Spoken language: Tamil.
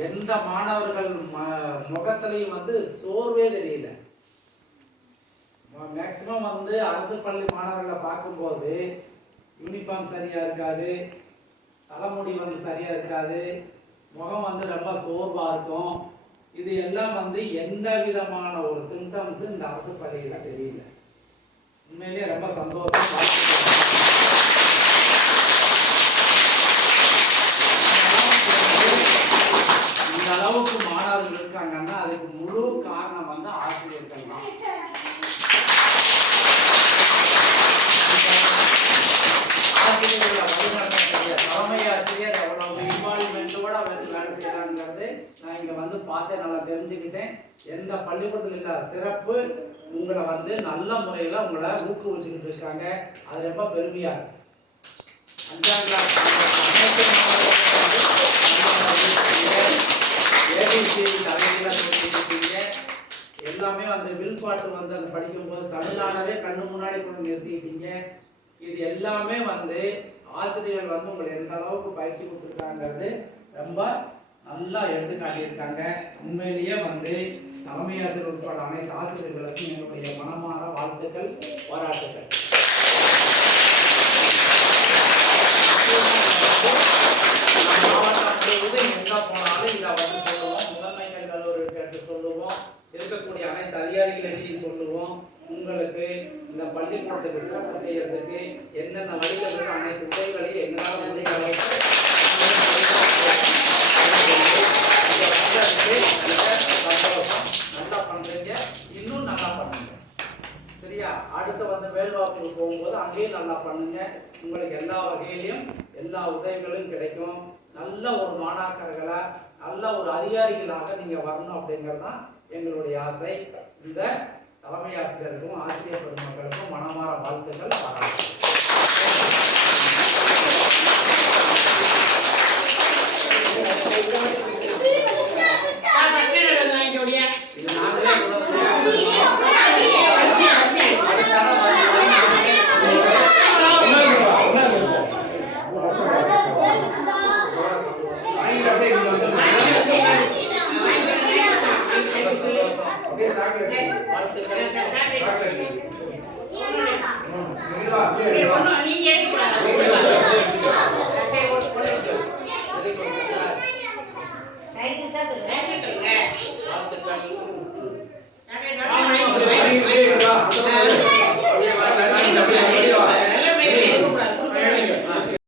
எந்த மாணவர்கள் முகத்திலையும் வந்து சோர்வே தெரியல. மேக்சிமம் வந்து அரசு பள்ளி மாணவர்களை பார்க்கும்போது யூனிஃபார்ம் சரியா இருக்காது, தலைமுடி வந்து சரியா இருக்காது, முகம் வந்து ரொம்ப சோர்வா இருக்கும். இது எல்லாம் வந்து எந்த விதமான ஒரு சிம்டம்ஸ் இந்த அரசு பள்ளியில தெரியல. உண்மையிலேயே ரொம்ப சந்தோஷம். இந்த அளவுக்கு மாணவர்கள் இருக்காங்கன்னா அதுக்கு முழு காரணம் வந்து ஆசிரியர்கள் தான். ஆசிரியர்களை வழிநடத்தக்கூடிய தலைமை ஆசிரியர் எவ்வளவு இன்வால்மெண்டோட வேலை செய்யறாங்கிறது நான் இங்க வந்து பார்த்தேன், நல்லா தெரிஞ்சுக்கிட்டேன். எந்த பள்ளிக்கூடத்தில் இல்லாத சிறப்பு உங்களை வந்து நல்ல முறையில் உங்களை ஊக்குவிச்சுக்கிட்டு இருக்காங்க. அது ரொம்ப பெருமையா இருக்கு. 5ஆம் கிளாஸ் எல்லாமே அந்த வில்பாட்டு வந்து அந்த படிக்கும்போது தமிழ்நாடவே கண்ணு முன்னாடி கொண்டு நிறுத்திக்கிட்டீங்க. இது எல்லாமே வந்து ஆசிரியர்கள் வந்து உங்களை எந்த அளவுக்கு பயிற்சி கொடுத்துருக்காங்கிறது ரொம்ப நல்லா எடுத்து காட்டியிருக்காங்க. உண்மையிலேயே வந்து தலைமை ஆசிரியர் உட்பட அனைத்து ஆசிரியர்களுக்கும் என்னுடைய மனமான வாழ்த்துக்கள், பாராட்டுகள். மாவட்டம் முழுவதும் எங்க போனாலும் இதை வந்து சொல்லுவோம். முதன்மை கல்லூரி கேட்டு சொல்லுவோம். இருக்கக்கூடிய அனைத்து அதிகாரிகளையும் சொல்லுவோம். உங்களுக்கு இந்த பள்ளிக்கூடத்துக்கு சிறப்பு செய்யறதுக்கு என்னென்ன வழிகள் இருக்கு அனைத்து உதவிகளையும் எங்களால் முடிந்த அளவுக்கு சந்தோஷம். நல்லா பண்றீங்க, இன்னும் நல்லா பண்ணுங்க. சரியா? அடுத்து வந்து வேல்வாக்கு போகும்போது அங்கேயும் நல்லா பண்ணுங்க. உங்களுக்கு எல்லா வகையிலையும் எல்லா உதவிகளும் கிடைக்கும். நல்ல ஒரு மாணாக்கர்களா நல்ல ஒரு அதிகாரிகளாக நீங்க வரணும் அப்படிங்கிறது தான் எங்களுடைய ஆசை. இந்த தலைமை ஆசிரியருக்கும் ஆசிரியர் பெருமக்களுக்கும் மனமார வாழ்த்துக்கள், பாராட்டுகள்.